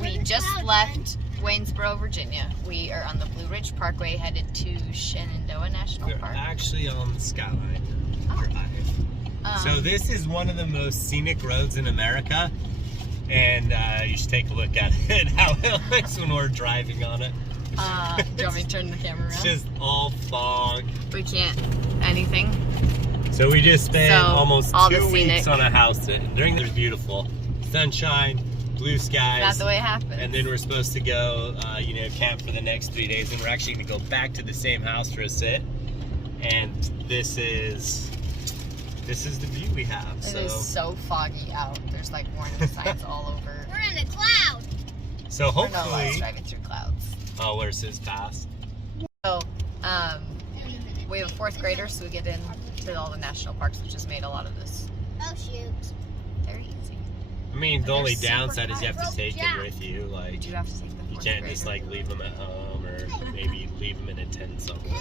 We just left Waynesboro, Virginia. We are on the Blue Ridge Parkway headed to Shenandoah National Park. We're actually on the Skyline Drive. So this is one of the most scenic roads in America, and you should take a look at it, how it looks when we're driving on it. Do you want me to turn the camera around? It's just all fog. We can't anything. So we just spent almost 2 weeks scenic on a house during the beautiful sunshine, blue skies. That's the way it happens. And then we're supposed to go, camp for the next 3 days, and we're actually going to go back to the same house for a sit. And this is the view we have. It is so foggy out. There's like warning signs all over. We're in a cloud. So hopefully, no lights driving through clouds. Oh, where it says pass. So, we have a 4th grader, so we get in to all the national parks, which has made a lot of this Oh shoot. very easy. I mean, the And only they're super downside is you have to take Yeah. them with you. Like, You do have to take the 4th you can't grader. just like leave them at home, or maybe leave them in a tent somewhere.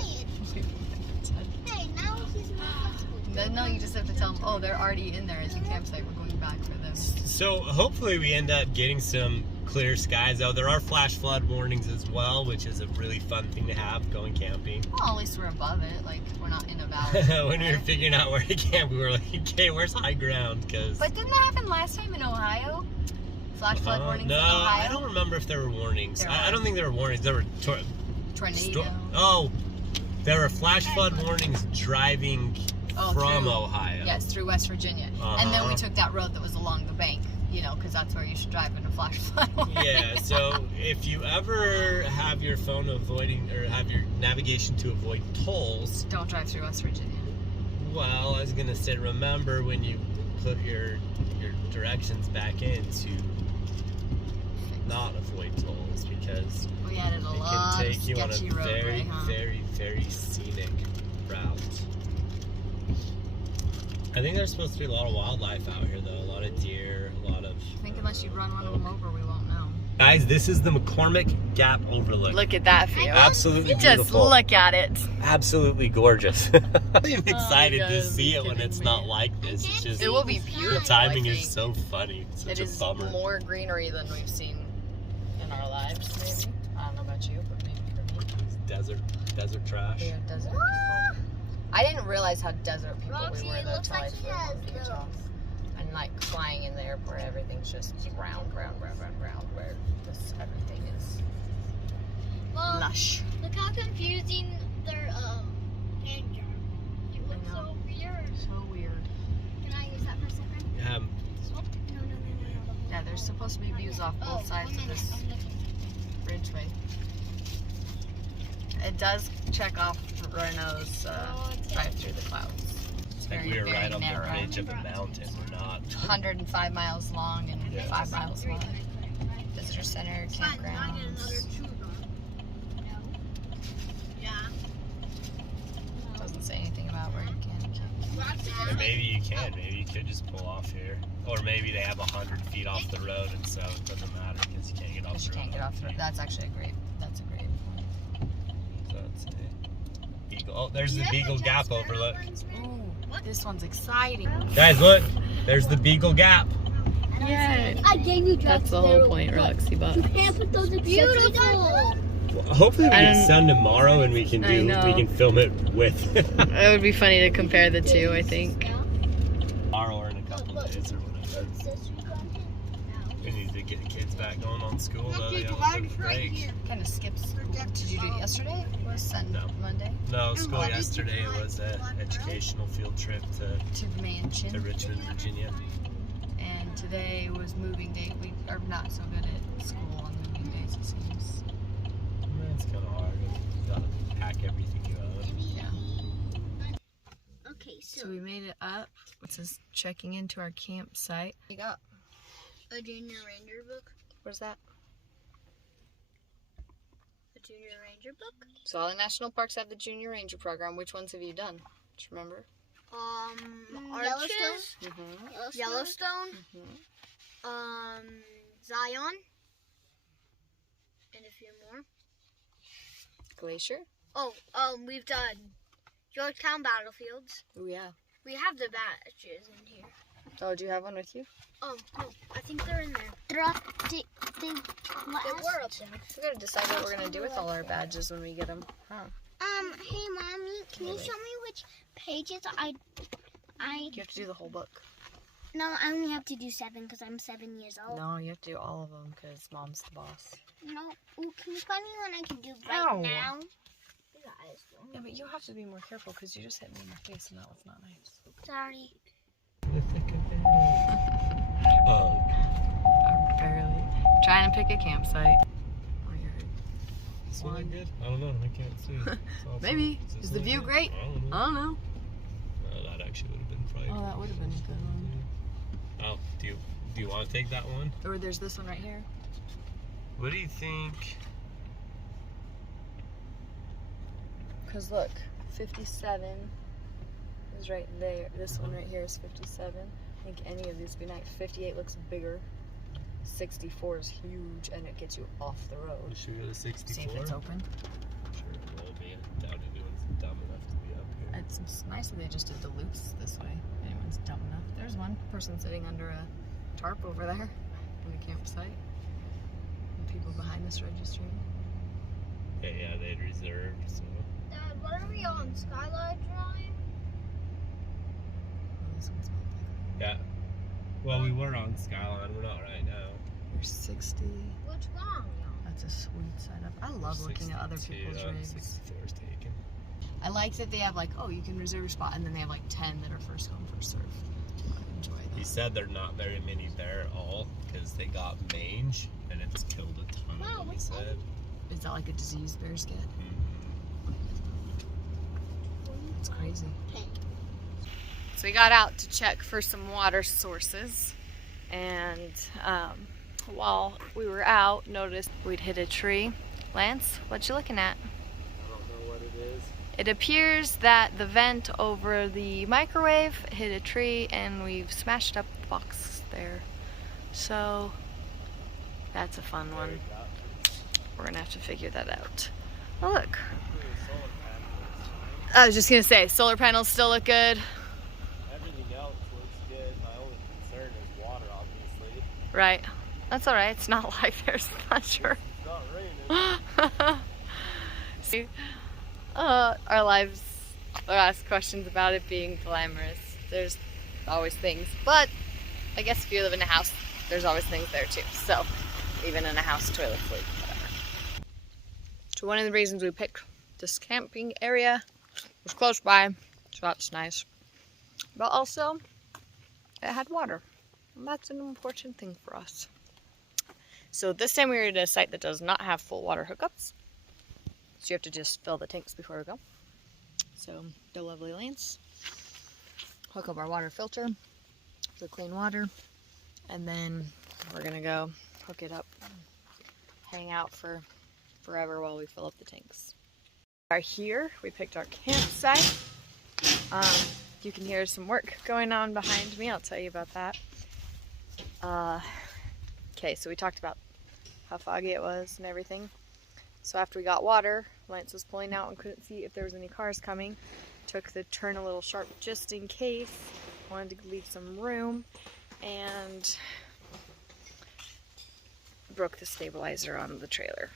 Hey, now he's more flexible. No, you just have to tell them, oh, they're already in there at the campsite. We're going back for them. So hopefully we end up getting some clear skies. Though there are flash flood warnings as well, which is a really fun thing to have going camping. Well, at least we're above it. Like, we're not in a valley. When we were figuring out where to camp, we were like, okay, where's high ground? Because But didn't that happen last time in Ohio? Flash flood warnings no, in Ohio? I don't remember if there were warnings. There I were. don't think there were warnings. There were Tornado. there were flash flood warnings driving from through, Ohio. Yes, through West Virginia. And then we took that road that was along the bank, because that's where you should drive in a flash flood warning. Yeah, so if you ever have your phone avoiding, or have your navigation to avoid tolls, Don't drive through West Virginia. well, I was going to say, remember when you put your directions back in to not avoid tolls, because We added a it lot can of take you on a sketchy roadway, very, huh? very, very scenic route. I think there's supposed to be a lot of wildlife out here, though. A lot of deer, a lot of... I think unless you run one of them over, we won't know. Guys, this is the McCormick Gap Overlook. Look at that view. Absolutely Just beautiful. look at it. Absolutely gorgeous. I'm excited God, to see it when kidding it's me. not like this. It's just, It will be the beautiful. timing I is think. so funny. It's such It a is bummer. more greenery than we've seen in our lives, maybe. I don't know about you, but maybe for me. Desert trash. We have desert people. I didn't realize how desert people Roxy, we were it though looks till I like he flew has on Utah. And like flying in the airport, everything's just round, where this everything is Well, lush. look how confusing their hands are. It looks so weird. So weird. Can I use that for a second? Yeah, No. Yeah, there's supposed to be views off both sides of this bridgeway. It does check off Renault's drive through the clouds. It's like very, we were very right on narrow. the ridge of a mountain. We're not. 105 miles long and Yeah. 5 miles wide. Visitor center, campgrounds. Yeah. Doesn't say anything about where you can and can't. And maybe you can. Maybe you could just pull off here. Or maybe they have 100 feet off the road, and so it doesn't matter because you can't get off Because the you road. can't get off the road. That's actually a great point. So that's a Beagle. Oh, there's the Beagle Gap overlook. Ooh, this one's exciting. Guys, look. There's the Beagle Gap. Yeah. I gave you That's the whole point, Roxy, but You can't put those in beautiful. Well, hopefully we I get don't- sun tomorrow and we can I know. film it with it would be funny to compare the two, I think. tomorrow or in a couple of days or whatever. We need to get the kids back going on school though. They all took a break. Kind of skips. Did you do it yesterday? Or Sunday? No. Monday? No, school yesterday was an educational field trip To the mansion. to Richmond, Virginia. And today was moving day. We are not so good at school on moving days, it seems. It's kind of hard. You gotta pack everything you own. Yeah. Okay, So we made it up. This is checking into our campsite. What you got? a junior ranger book. Where's that? A junior ranger book. So all the national parks have the Junior Ranger program. Which ones have you done? Do you remember? Arches, Mm-hmm. Yellowstone, Mm-hmm. Zion, and a few more. Glacier? Oh, we've done Yorktown battlefields. Oh yeah. We have the badges in here. Oh, do you have one with you? No, I think they're in there. They were up there. We gotta decide what we're gonna do with all our badges when we get them. Huh? Hey, Mommy, can you show me which pages I? You have to do the whole book. No, I only have to do 7 because I'm 7 years old. No, you have to do all of them because Mom's the boss. No, can you find me one I can do right now? Yeah, but you have to be more careful because you just hit me in the face and that was not nice. Sorry. Oh. I'm barely trying to pick a campsite. Is it good? I don't know. I can't see. Maybe. Is the view great? I don't know. That actually would have been probably. Oh, that would have been a good one. Oh, do you want to take that one? Or there's this one right here. What do you think? Because look, 57 is right there. This one right here is 57. I think any of these would be nice. 58 looks bigger. 64 is huge and it gets you off the road. Should we go to 64? See if it's open. Sure it will be. I doubt anyone's dumb enough to be up here. It's nice that they just did the loops this way. Anyone's dumb enough. There's one person sitting under a tarp over there in the campsite. And people behind this registering. Yeah, they'd reserved, so. Dad, what are we on? Skyline Drive? Oh, this one's not that Yeah. Well, we were on Skyline. We're not right now. There's 60. Which one? That's a sweet setup. I love looking at other people's rigs. 64 is taken. I like that they have like, oh, you can reserve a spot, and then they have like 10 that are first come, first serve. I enjoy that. He said there are not very many there at all because they got mange and it's killed a ton of them, he said. Is that like a disease bears get? That's crazy. So we got out to check for some water sources, and while we were out, noticed we'd hit a tree. Lance, what you looking at? I don't know what it is. It appears that the vent over the microwave hit a tree and we've smashed up the box there. So that's a fun one. We're gonna have to figure that out. Oh look. I was just gonna say, solar panels still look good. Everything else looks good. My only concern is water, obviously. Right. That's alright. It's not like there's not sure. It's not raining. See, our lives are asked questions about it being glamorous. There's always things, but I guess if you live in a house, there's always things there too. So, even in a house, toilet leak, whatever. So one of the reasons we picked this camping area was close by, so that's nice. But also, it had water, and that's an important thing for us. So this time we were at a site that does not have full water hookups. So you have to just fill the tanks before we go. So the lovely Lance hook up our water filter for clean water, and then we're gonna go hook it up, hang out for forever while we fill up the tanks. We are here. We picked our campsite. You can hear some work going on behind me. I'll tell you about that. Okay, so we talked about how foggy it was and everything. So after we got water, Lance was pulling out and couldn't see if there was any cars coming. Took the turn a little sharp just in case. Wanted to leave some room, and broke the stabilizer on the trailer.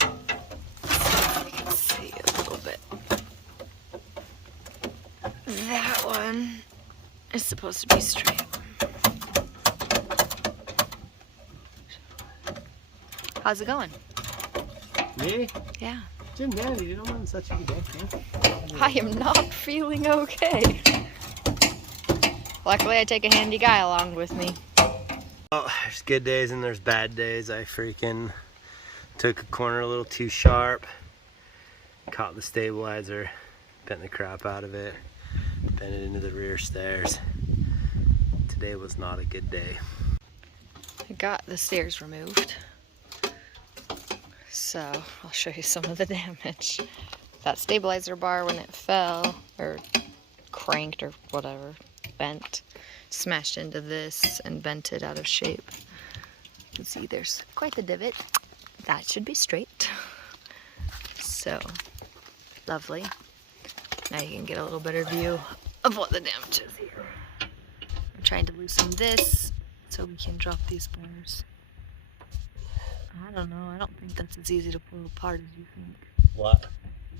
So you can see a little bit. That one is supposed to be straight. How's it going? Me? Yeah. Jim Dandy, you don't want such a good day, I am not feeling okay. Luckily, I take a handy guy along with me. Oh, there's good days and there's bad days. I freaking took a corner a little too sharp, caught the stabilizer, bent the crap out of it, bent it into the rear stairs. Today was not a good day. I got the stairs removed, so I'll show you some of the damage. That stabilizer bar, when it fell, or cranked or whatever, bent, smashed into this and bent it out of shape. You can see there's quite the divot. That should be straight. So, lovely. Now you can get a little better view of what the damage is here. I'm trying to loosen this so we can drop these bars. I don't know. I don't think that's as easy to pull apart as you think. What?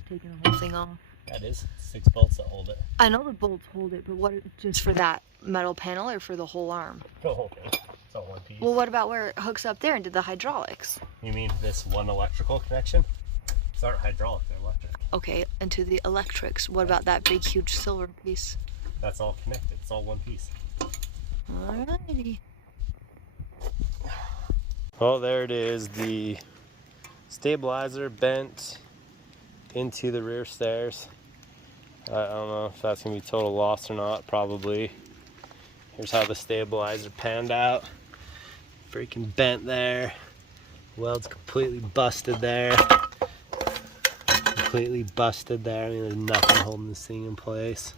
Taking the whole thing off. That is 6 bolts that hold it. I know the bolts hold it, but what, just for that metal panel or for the whole arm? The whole thing. It's all one piece. Well, what about where it hooks up there into the hydraulics? You mean this one electrical connection? It's not hydraulic, they're electric. Okay, into the electrics. What about that big, huge silver piece? That's all connected. It's all one piece. Alrighty. Well, there it is. The stabilizer bent into the rear stairs. I don't know if that's gonna be total loss or not. Probably. Here's how the stabilizer panned out. Freaking bent there. Weld's completely busted there. Completely busted there. I mean, there's nothing holding this thing in place.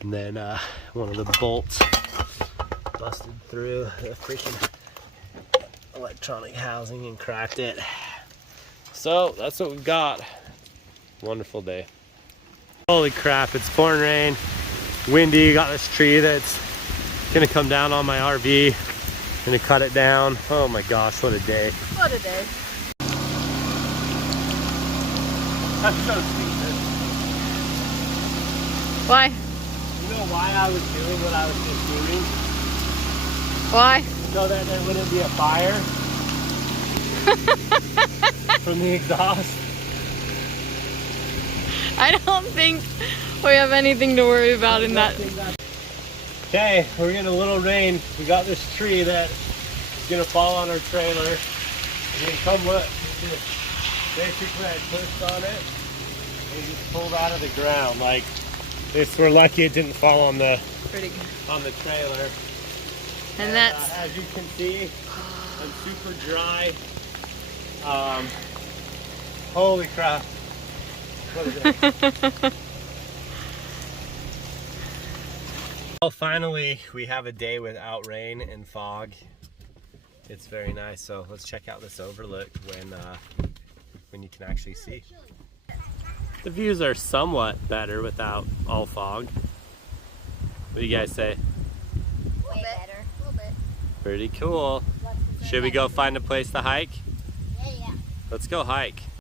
And then one of the bolts busted through the freaking electronic housing and cracked it. So that's what we've got. Wonderful day. Holy crap, it's pouring rain, windy. Got this tree that's gonna come down on my RV. Gonna cut it down. Oh my gosh, what a day. What a day. I'm so stupid. Why? You know why I was doing what I was just doing? Why? So that there wouldn't be a fire from the exhaust. I don't think we have anything to worry about in that. Okay, we're getting a little rain. We got this tree that's gonna fall on our trailer. You can come look. Basically, I pushed on it and it just pulled out of the ground. Like this, we're lucky it didn't fall on the trailer. And that's as you can see, I'm super dry. Holy crap! What is it? Well, finally, we have a day without rain and fog. It's very nice. So let's check out this overlook when you can actually see. The views are somewhat better without all fog. What do you guys say? Way better. A little bit. Pretty cool. Should we go find a place to hike? Yeah. Let's go hike.